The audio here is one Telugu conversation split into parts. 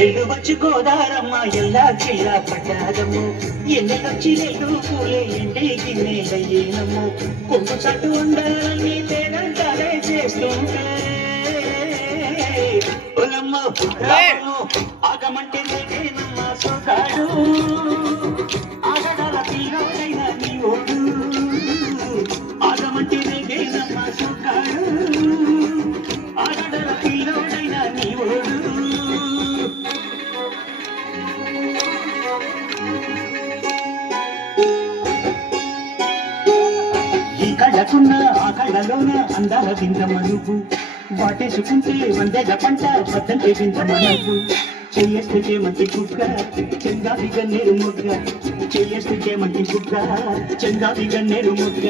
ఎల్లు వచ్చి గోదారమ్మ ఎల్లా జిల్లా పట్టాదమ్ము ఎన్నెలొచ్చి నెల్లు పూలే ఎండి గిన్నెలయ్యేనమ్ము కొంగు చట్టు ఉండాలని తేడంటారే చేస్తుంటే ఒలమ్మ ఆగమంటే నేనేనమ్మ సోకాడు ఆగడాల పిల్లడైనా నీ ఓడు ఆగమంటే నేనేనమ్మ సోకాడు ఆగడాల పిల్లడైనా నీ ఓడు కళ్ళకున్న ఆ కళ్ళలోన అందాల విందమ్మ నువ్వు వాటేసుకుంటే వందేల పంట బద్దంటే విందమ్మ నువ్వు చెయ్యేస్తే మంచి కుక్క చెంగాది గన్నేరు ముగ్గ చెయ్యేస్తే మంచి కుక్క చెంగాది గన్నేరు ముగ్గ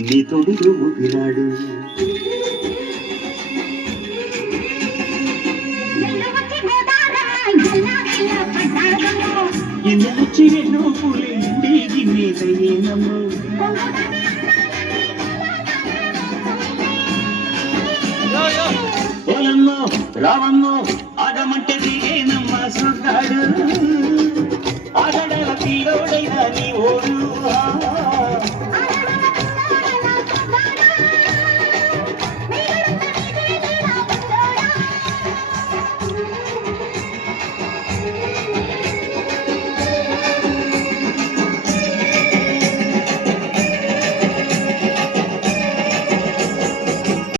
నీ తొడిలో ఊపిరాడు ఎన్నొచ్చి ఎన్నో పూలే ఇండి గిన్నెలయ్యేనమ్ము ఓలమ్మో రావమ్మో ఆగమంటే దిగేనమ్మ సొగ్గాడు ఆగడాల పిల్లోడైనా నీ ఓడు